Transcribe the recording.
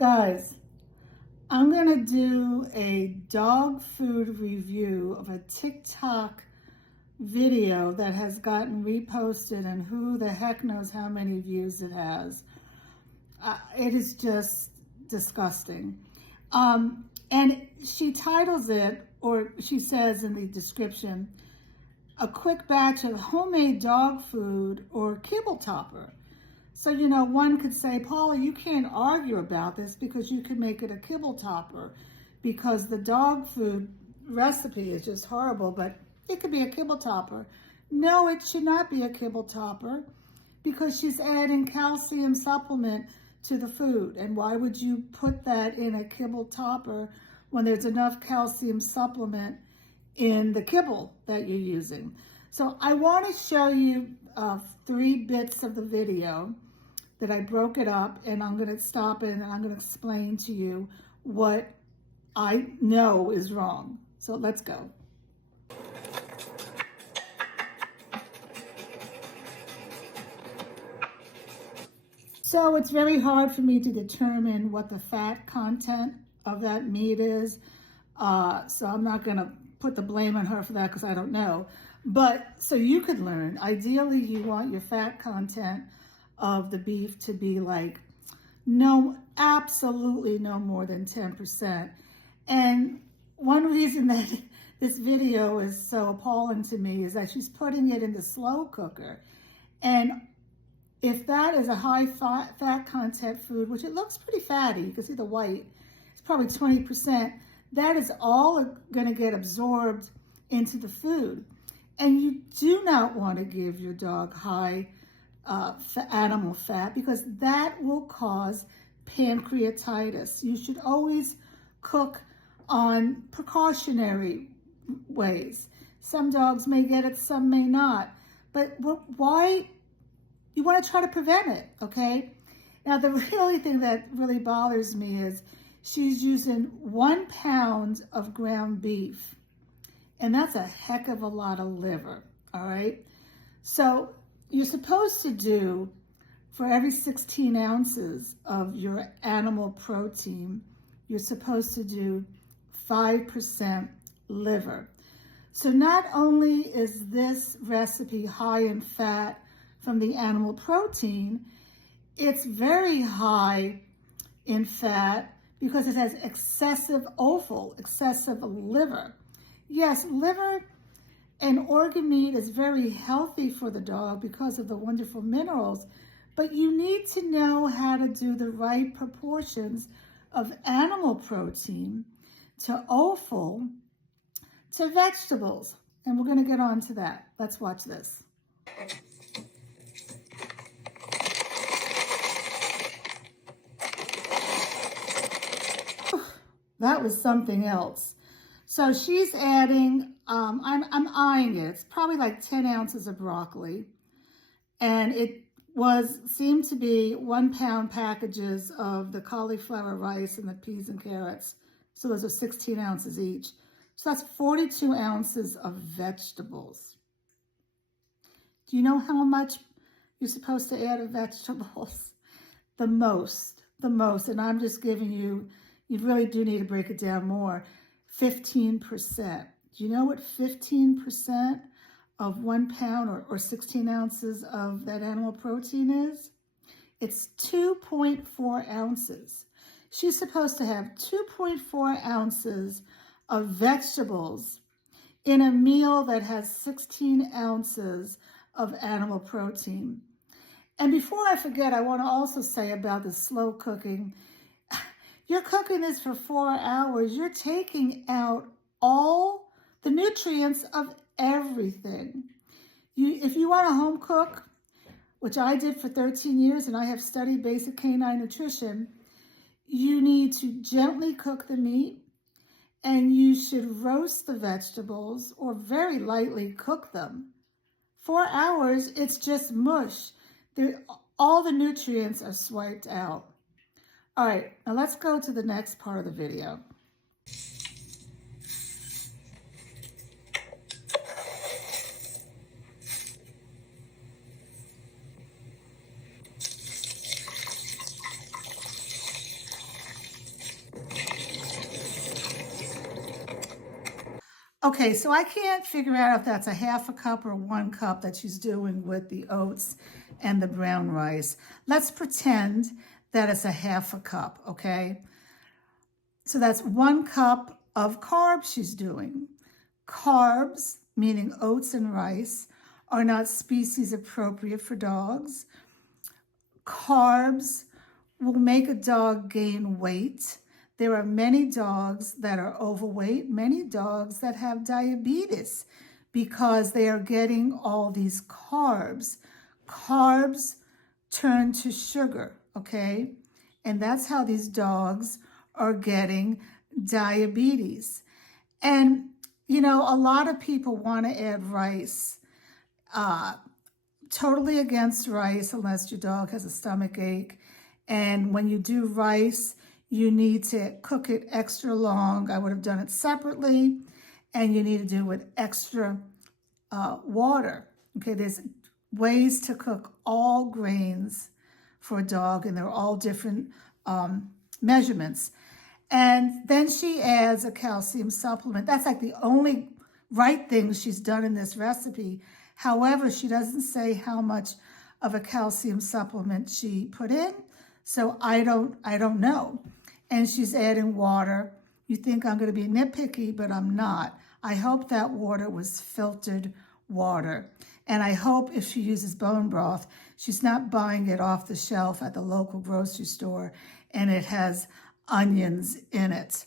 Guys, I'm gonna do a dog food review of a TikTok video that has gotten reposted, and who the heck knows how many views it has. It is just disgusting. And she titles it, or she says in the description, a quick batch of homemade dog food or kibble topper. So, one could say, Paula, you can't argue about this because you could make it a kibble topper because the dog food recipe is just horrible, but it could be a kibble topper. No, it should not be a kibble topper because she's adding calcium supplement to the food. And why would you put that in a kibble topper when there's enough calcium supplement in the kibble that you're using? So I want to show you 3 bits of the video that I broke it up, and I'm going to stop it and I'm going to explain to you what I know is wrong. So let's go. So it's very hard for me to determine what the fat content of that meat is. So I'm not going to put the blame on her for that because I don't know. But so you could learn. Ideally, you want your fat content of the beef to be like absolutely no more than 10%. And one reason that this video is so appalling to me is that she's putting it in the slow cooker. And if that is a high fat content food, which it looks pretty fatty, you can see the white, it's probably 20%, that is all going to get absorbed into the food. And you do not want to give your dog high animal fat because that will cause pancreatitis. You should always cook on precautionary ways. Some dogs may get it, some may not. But why? You want to try to prevent it, okay? Now, the only thing that really bothers me is she's using 1 pound of ground beef. And that's a heck of a lot of liver, all right? So you're supposed to do, for every 16 ounces of your animal protein, you're supposed to do 5% liver. So not only is this recipe high in fat from the animal protein, it's very high in fat because it has excessive offal, excessive liver. Yes, liver and organ meat is very healthy for the dog because of the wonderful minerals, but you need to know how to do the right proportions of animal protein to offal to vegetables. And we're going to get on to that. Let's watch this. That was something else. So she's adding, I'm eyeing it. It's probably like 10 ounces of broccoli. And it seemed to be 1 pound packages of the cauliflower rice and the peas and carrots. So those are 16 ounces each. So that's 42 ounces of vegetables. Do you know how much you're supposed to add of vegetables? The most. And I'm just giving you, you really do need to break it down more. 15%. Do you know what 15% of 1 pound or 16 ounces of that animal protein is? It's 2.4 ounces. She's supposed to have 2.4 ounces of vegetables in a meal that has 16 ounces of animal protein. And before I forget, I want to also say about the slow cooking. You're cooking this for 4 hours. You're taking out all the nutrients of everything. If you want to home cook, which I did for 13 years, and I have studied basic canine nutrition, you need to gently cook the meat, and you should roast the vegetables or very lightly cook them. 4 hours, it's just mush. All the nutrients are swiped out. All right, now let's go to the next part of the video. Okay, so I can't figure out if that's a half a cup or 1 cup that she's doing with the oats and the brown rice. Let's pretend that it's a half a cup, okay? So that's 1 cup of carbs she's doing. Carbs, meaning oats and rice, are not species appropriate for dogs. Carbs will make a dog gain weight. There are many dogs that are overweight, many dogs that have diabetes because they are getting all these carbs. Carbs turn to sugar, okay? And that's how these dogs are getting diabetes. And, you know, a lot of people want to add rice. Totally against rice unless your dog has a stomach ache. And when you do rice, you need to cook it extra long. I would have done it separately, and you need to do it with extra water. Okay, there's ways to cook all grains for a dog, and they're all different measurements. And then she adds a calcium supplement. That's like the only right thing she's done in this recipe. However, she doesn't say how much of a calcium supplement she put in, so I don't know. And she's adding water. You think I'm going to be nitpicky, but I'm not. I hope that water was filtered water. And I hope if she uses bone broth, she's not buying it off the shelf at the local grocery store and it has onions in it.